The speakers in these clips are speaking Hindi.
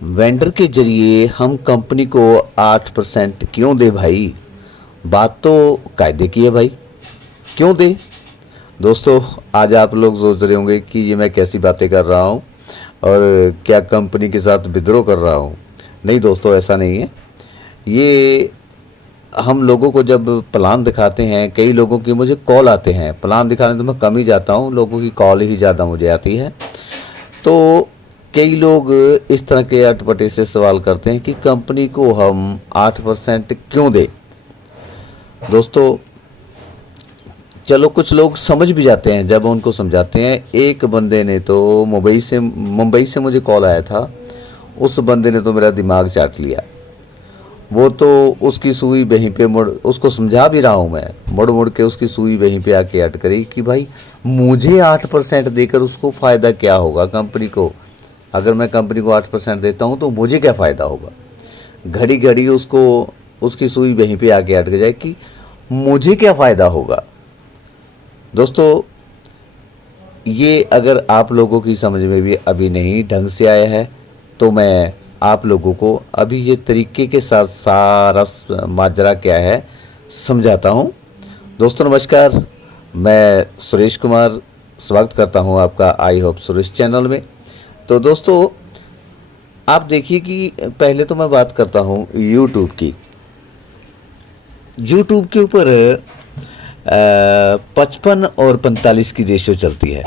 वेंडर के जरिए हम कंपनी को 8% क्यों दे भाई। बात तो कायदे की है भाई, क्यों दे। दोस्तों, आज आप लोग सोच रहे होंगे कि ये मैं कैसी बातें कर रहा हूँ और क्या कंपनी के साथ विद्रोह कर रहा हूँ। नहीं दोस्तों, ऐसा नहीं है। ये हम लोगों को जब प्लान दिखाते हैं, कई लोगों की मुझे कॉल आते हैं। प्लान दिखाने तो मैं कम ही जाता हूँ, लोगों की कॉल ही ज़्यादा मुझे आती है। तो कई लोग इस तरह के अटपटे से सवाल करते हैं कि कंपनी को हम 8% क्यों दें। दोस्तों, चलो कुछ लोग समझ भी जाते हैं जब उनको समझाते हैं। एक बंदे ने तो मुंबई से मुझे कॉल आया था। उस बंदे ने तो मेरा दिमाग चाट लिया। वो तो उसकी सुई वहीं पे मुड़, उसको समझा भी रहा हूँ मैं, मुड़ मुड़ के उसकी सुई वहीं पे आके अटक रही कि भाई मुझे 8% देकर उसको फ़ायदा क्या होगा कंपनी को। अगर मैं कंपनी को 8% देता हूँ तो मुझे क्या फ़ायदा होगा। घड़ी घड़ी उसको उसकी सुई वहीं पे आके अटक जाए कि मुझे क्या फ़ायदा होगा। दोस्तों, ये अगर आप लोगों की समझ में भी अभी नहीं ढंग से आया है तो मैं आप लोगों को अभी ये तरीके के साथ सारा माजरा क्या है समझाता हूँ। दोस्तों नमस्कार, मैं सुरेश कुमार स्वागत करता हूँ आपका आई होप सुरेश चैनल में। तो दोस्तों, आप देखिए कि पहले तो मैं बात करता हूँ यूट्यूब की। यूट्यूब के ऊपर 55 और 45 की रेशियो चलती है।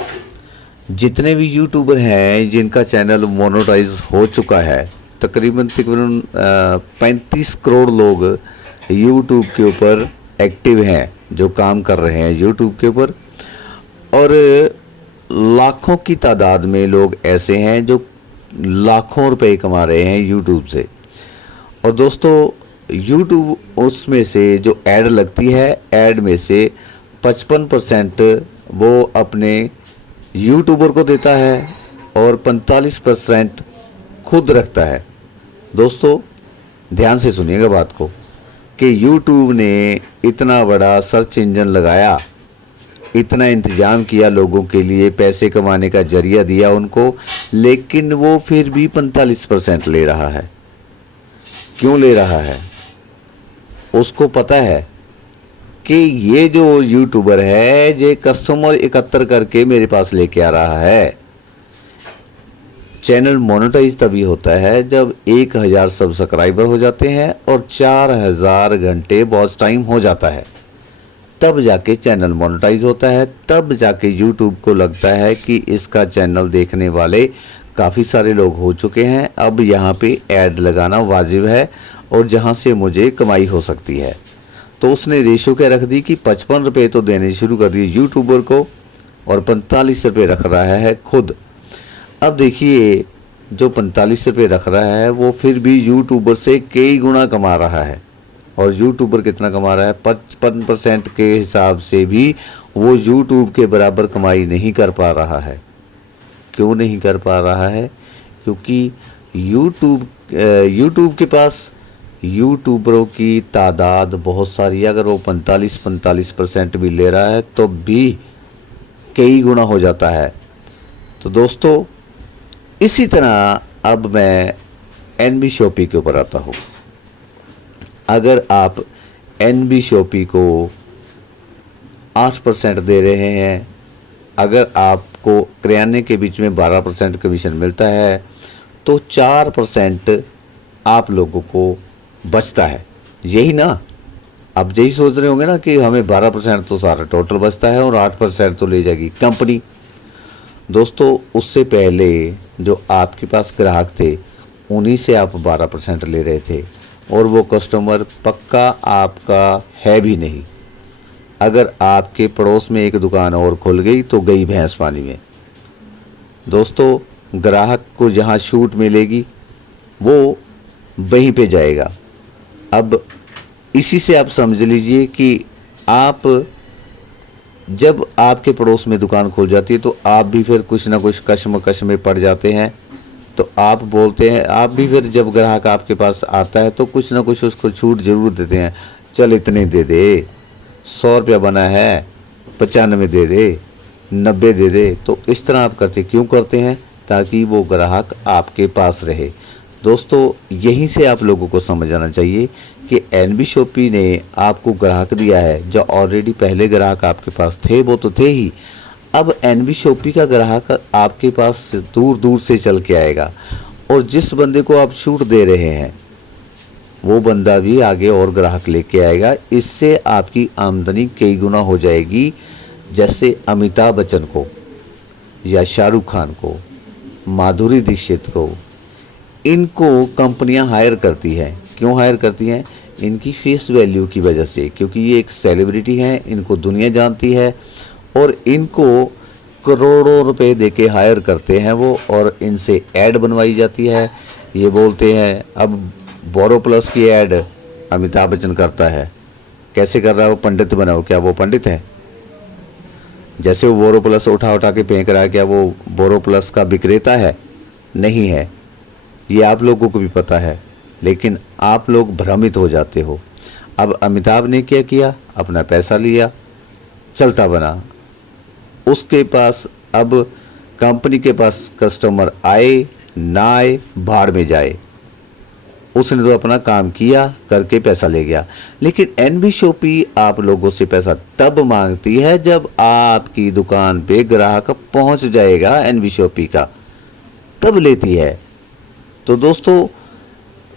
जितने भी यूट्यूबर हैं जिनका चैनल मोनेटाइज हो चुका है, तकरीबन तकरीबन 35 करोड़ लोग यूट्यूब के ऊपर एक्टिव हैं, जो काम कर रहे हैं यूट्यूब के ऊपर। और लाखों की तादाद में लोग ऐसे हैं जो लाखों रुपए कमा रहे हैं यूट्यूब से। और दोस्तों, यूट्यूब उसमें से जो ऐड लगती है, ऐड में से 55% वो अपने यूट्यूबर को देता है और 45% खुद रखता है। दोस्तों, ध्यान से सुनिएगा बात को कि यूट्यूब ने इतना बड़ा सर्च इंजन लगाया, इतना इंतज़ाम किया लोगों के लिए, पैसे कमाने का जरिया दिया उनको, लेकिन वो फिर भी 45% ले रहा है। क्यों ले रहा है? उसको पता है कि ये जो यूट्यूबर है ये कस्टमर एकत्र करके मेरे पास लेके आ रहा है। चैनल मोनेटाइज तभी होता है जब 1000 सब्सक्राइबर हो जाते हैं और 4000 घंटे वॉच टाइम हो जाता है, तब जाके चैनल मोनेटाइज होता है। तब जाके यूट्यूब को लगता है कि इसका चैनल देखने वाले काफ़ी सारे लोग हो चुके हैं, अब यहाँ पे ऐड लगाना वाजिब है और जहाँ से मुझे कमाई हो सकती है। तो उसने रेशो क्या रख दी कि 55 रुपये तो देने शुरू कर दिए यूट्यूबर को और 45 रुपये रख रहा है खुद। अब देखिए, जो 45 रुपये रख रहा है वो फिर भी यूट्यूबर से कई गुना कमा रहा है। और यूट्यूबर कितना कमा रहा है? 55% के हिसाब से भी वो यूट्यूब के बराबर कमाई नहीं कर पा रहा है। क्यों नहीं कर पा रहा है? क्योंकि यूट्यूब के पास यूट्यूबरों की तादाद बहुत सारी है। अगर वो 45% भी ले रहा है तो भी कई गुना हो जाता है। तो दोस्तों, इसी तरह अब मैं एनबी शॉपी के ऊपर आता हूँ। अगर आप एनबी शॉपी को 8% दे रहे हैं, अगर आपको किराने के बीच में 12% कमीशन मिलता है तो 4% आप लोगों को बचता है। यही ना? अब यही सोच रहे होंगे ना कि हमें 12% तो सारा टोटल बचता है और 8% तो ले जाएगी कंपनी। दोस्तों, उससे पहले जो आपके पास ग्राहक थे उन्हीं से आप 12% ले रहे थे और वो कस्टमर पक्का आपका है भी नहीं। अगर आपके पड़ोस में एक दुकान और खुल गई तो गई भैंस पानी में। दोस्तों, ग्राहक को जहाँ छूट मिलेगी वो वहीं पे जाएगा। अब इसी से आप समझ लीजिए कि आप जब आपके पड़ोस में दुकान खुल जाती है तो आप भी फिर कुछ ना कुछ कश्मकश में पड़ जाते हैं। तो आप बोलते हैं, आप भी फिर जब ग्राहक आपके पास आता है तो कुछ ना कुछ उसको छूट ज़रूर देते हैं। चल इतने दे दे, 100 रुपया बना है 95 दे दे, 90 दे दे। तो इस तरह आप करते क्यों करते हैं? ताकि वो ग्राहक आपके पास रहे। दोस्तों यहीं से आप लोगों को समझ आना चाहिए कि एनबी शॉपी ने आपको ग्राहक दिया है। जो ऑलरेडी पहले ग्राहक आपके पास थे वो तो थे ही, अब एनबी शॉपी का ग्राहक आपके पास दूर दूर से चल के आएगा, और जिस बंदे को आप छूट दे रहे हैं वो बंदा भी आगे और ग्राहक लेके आएगा। इससे आपकी आमदनी कई गुना हो जाएगी। जैसे अमिताभ बच्चन को या शाहरुख खान को, माधुरी दीक्षित को, इनको कंपनियां हायर करती हैं। क्यों हायर करती हैं? इनकी फेस वैल्यू की वजह से, क्योंकि ये एक सेलिब्रिटी हैं, इनको दुनिया जानती है और इनको करोड़ों रुपए देके हायर करते हैं वो, और इनसे ऐड बनवाई जाती है। ये बोलते हैं, अब बोरो प्लस की ऐड अमिताभ बच्चन करता है, कैसे कर रहा है? वो पंडित बना हो, क्या वो पंडित है? जैसे वो बोरो प्लस उठा उठा के फेंक रहा है, क्या वो बोरो प्लस का विक्रेता है? नहीं है। ये आप लोगों को भी पता है, लेकिन आप लोग भ्रमित हो जाते हो। अब अमिताभ ने क्या किया? अपना पैसा लिया, चलता बना। उसके पास अब कंपनी के पास कस्टमर आए ना आए, भाड़ में जाए, उसने तो अपना काम किया, करके पैसा ले गया। लेकिन एनबी शॉपी आप लोगों से पैसा तब मांगती है जब आपकी दुकान पे ग्राहक पहुंच जाएगा, एनबी शॉपी का, तब लेती है। तो दोस्तों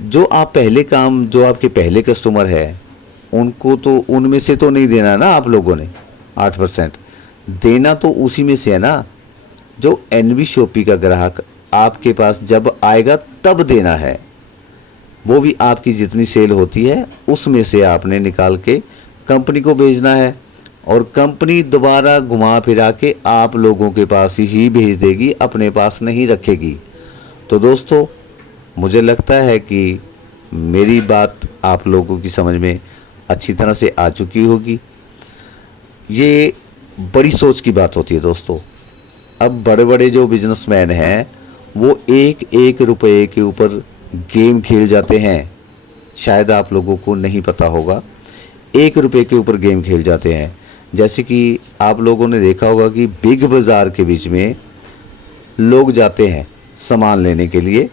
जो आपके पहले कस्टमर है, उनको तो उनमें से तो नहीं देना ना आप लोगों ने 8%, देना तो उसी में से है ना। जो एनबी शॉपी का ग्राहक आपके पास जब आएगा तब देना है, वो भी आपकी जितनी सेल होती है उसमें से आपने निकाल के कंपनी को भेजना है, और कंपनी दोबारा घुमा फिरा के आप लोगों के पास ही भेज देगी, अपने पास नहीं रखेगी। तो दोस्तों मुझे लगता है कि मेरी बात आप लोगों की समझ में अच्छी तरह से आ चुकी होगी। ये बड़ी सोच की बात होती है दोस्तों। अब बड़े बड़े जो बिजनेसमैन हैं वो एक एक रुपये के ऊपर गेम खेल जाते हैं। शायद आप लोगों को नहीं पता होगा, 1 रुपये के ऊपर गेम खेल जाते हैं। जैसे कि आप लोगों ने देखा होगा कि बिग बाज़ार के बीच में लोग जाते हैं सामान लेने के लिए,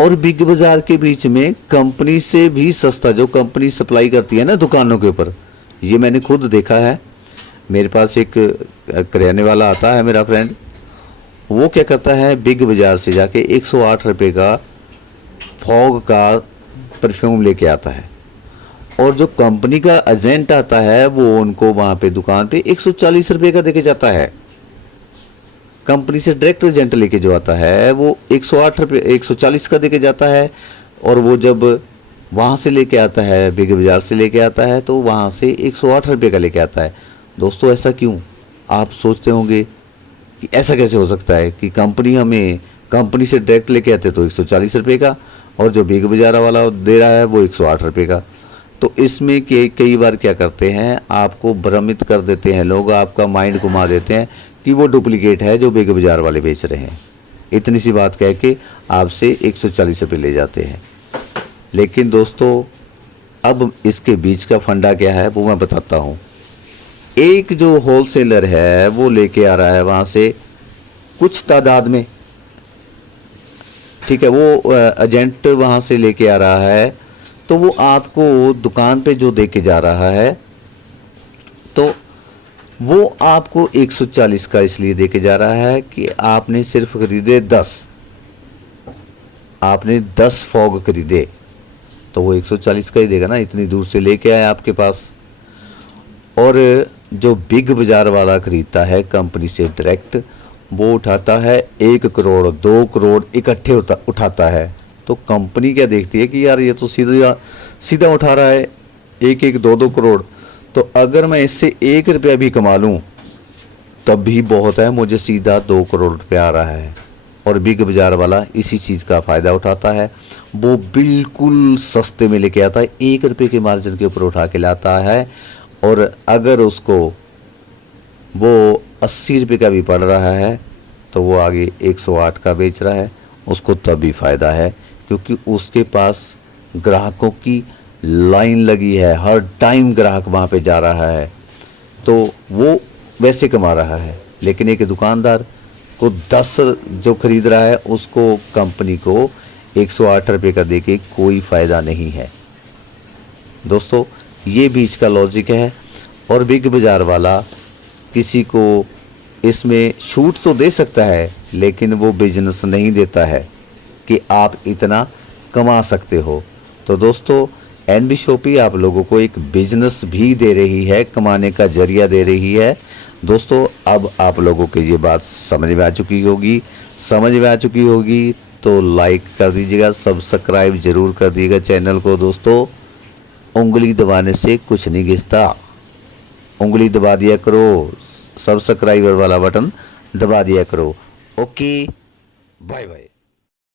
और बिग बाज़ार के बीच में कंपनी से भी सस्ता जो कंपनी सप्लाई करती है ना दुकानों के ऊपर, ये मैंने खुद देखा है। मेरे पास एक किराने वाला आता है मेरा फ्रेंड, वो क्या करता है, बिग बाज़ार से जाके 108 रुपये का फॉग का परफ्यूम लेके आता है, और जो कंपनी का एजेंट आता है वो उनको वहाँ पे दुकान पे 140 रुपये का देके जाता है। कंपनी से डायरेक्ट एजेंट लेके जो आता है वो 108 रुपये 140 का देके जाता है, और वो जब वहाँ से लेके आता है, बिग बाज़ार से लेके आता है, तो वहाँ से 108 रुपये का लेके आता है। दोस्तों ऐसा क्यों? आप सोचते होंगे कि ऐसा कैसे हो सकता है कि कंपनी से डायरेक्ट लेके आते तो 140 रुपये का, और जो बिग बाज़ार वाला दे रहा है वो 108 रुपये का। तो इसमें कई बार क्या करते हैं, आपको भ्रमित कर देते हैं लोग, आपका माइंड घुमा देते हैं कि वो डुप्लीकेट है जो बिग बाज़ार वाले बेच रहे हैं। इतनी सी बात कह के आपसे 140 रुपये ले जाते हैं। लेकिन दोस्तों अब इसके बीच का फंडा क्या है वो मैं बताता हूँ। एक जो होलसेलर है वो लेके आ रहा है वहाँ से कुछ तादाद में, ठीक है, वो एजेंट वहाँ से लेके आ रहा है, तो वो आपको दुकान पे जो दे के जा रहा है, तो वो आपको 140 का इसलिए दे के जा रहा है कि आपने सिर्फ खरीदे 10, आपने 10 फॉग खरीदे, तो वो 140 का ही देगा ना, इतनी दूर से लेके आए आपके पास। और जो बिग बाज़ार वाला खरीदता है कंपनी से डायरेक्ट, वो उठाता है 1 करोड़ 2 करोड़ इकट्ठे उठाता है। तो कंपनी क्या देखती है कि यार ये तो सीधा उठा रहा है 1 2 करोड़, तो अगर मैं इससे 1 रुपया भी कमा लूँ तब भी बहुत है, मुझे सीधा 2 करोड़ रुपया आ रहा है। और बिग बाज़ार वाला इसी चीज़ का फ़ायदा उठाता है, वो बिल्कुल सस्ते में लेके आता है, 1 रुपये के मार्जिन के ऊपर उठा के लाता है, और अगर उसको वो 80 रुपये का भी पड़ रहा है तो वो आगे 108 का बेच रहा है, उसको तब भी फ़ायदा है, क्योंकि उसके पास ग्राहकों की लाइन लगी है, हर टाइम ग्राहक वहाँ पे जा रहा है, तो वो वैसे कमा रहा है। लेकिन एक दुकानदार को 10 जो खरीद रहा है उसको कंपनी को 108 रुपये का दे के कोई फ़ायदा नहीं है। दोस्तों ये बीच का लॉजिक है। और बिग बाज़ार वाला किसी को इसमें छूट तो दे सकता है, लेकिन वो बिजनेस नहीं देता है कि आप इतना कमा सकते हो। तो दोस्तों एनबी शॉपी आप लोगों को एक बिजनेस भी दे रही है, कमाने का जरिया दे रही है। दोस्तों अब आप लोगों को ये बात समझ में आ चुकी होगी तो लाइक कर दीजिएगा, सब्सक्राइब जरूर कर दीजिएगा चैनल को। दोस्तों उंगली दबाने से कुछ नहीं घिसता, उंगली दबा दिया करो, सब्सक्राइबर वाला बटन दबा दिया करो। Okay bye bye.